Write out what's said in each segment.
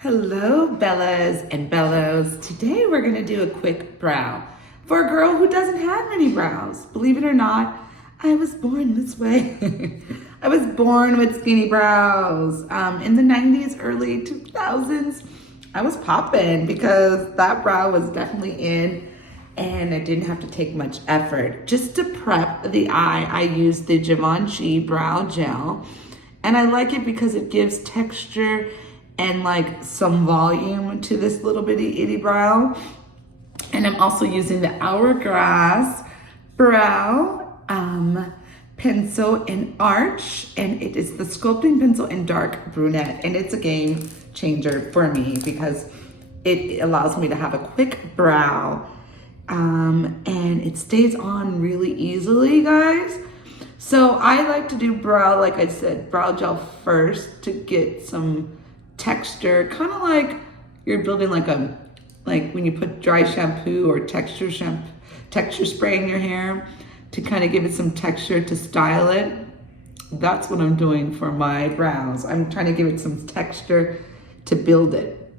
Hello, Bellas and Bellows. Today we're gonna do a quick brow for a girl who doesn't have many brows. Believe it or not, I was born this way. I was born with skinny brows. In the 90s, early 2000s, I was popping because that brow was definitely in and I didn't have to take much effort. Just to prep the eye, I used the Givenchy brow gel, and I like it because it gives texture and like some volume to this little bitty itty brow. And I'm also using the Hourglass brow pencil in arch, and it is the sculpting pencil in dark brunette, and it's a game changer for me because it allows me to have a quick brow and it stays on really easily, guys. So I like to do brow, like I said, brow gel first to get some texture, kind of like you're building like when you put dry shampoo or texture spray in your hair to kind of give it some texture to style it. That's what I'm doing for my brows. I'm trying to give it some texture to build it.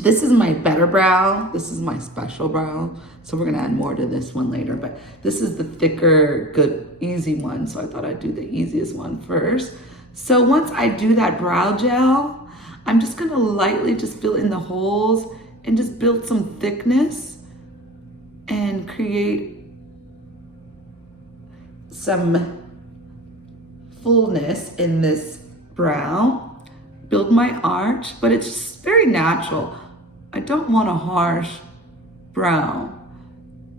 This is my better brow. This is my special brow. So we're gonna add more to this one later, but this is the thicker, good, easy one. So I thought I'd do the easiest one first. So once I do that brow gel, I'm just gonna lightly just fill in the holes and just build some thickness and create some fullness in this brow. Build my arch, but it's just very natural. I don't want a harsh brow.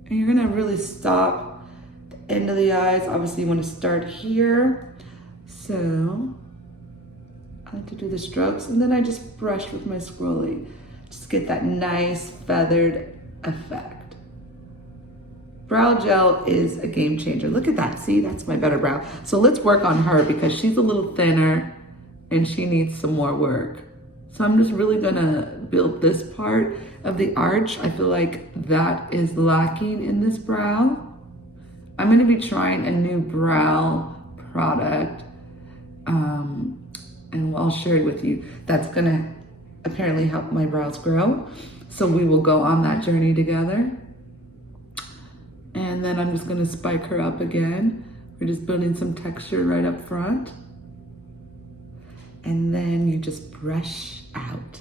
And you're gonna really stop the end of the eyes. Obviously you wanna start here. So I like to do the strokes, and then I just brush with my swirly. Just get that nice feathered effect. Brow gel is a game changer. Look at that, see, that's my better brow. So let's work on her because she's a little thinner and she needs some more work. So I'm just really gonna build this part of the arch. I feel like that is lacking in this brow. I'm gonna be trying a new brow product. And I'll share it with you. That's gonna apparently help my brows grow. So we will go on that journey together. And then I'm just gonna spike her up again. We're just building some texture right up front. And then you just brush out.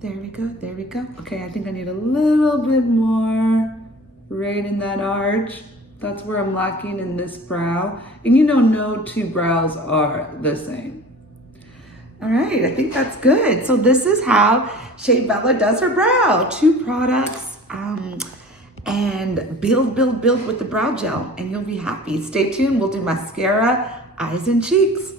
There we go, there we go. Okay, I think I need a little bit more right in that arch. That's where I'm lacking in this brow. And you know, no two brows are the same. All right, I think that's good. So this is how Shey Bella does her brow. 2 products and build with the brow gel and you'll be happy. Stay tuned, we'll do mascara, eyes and cheeks.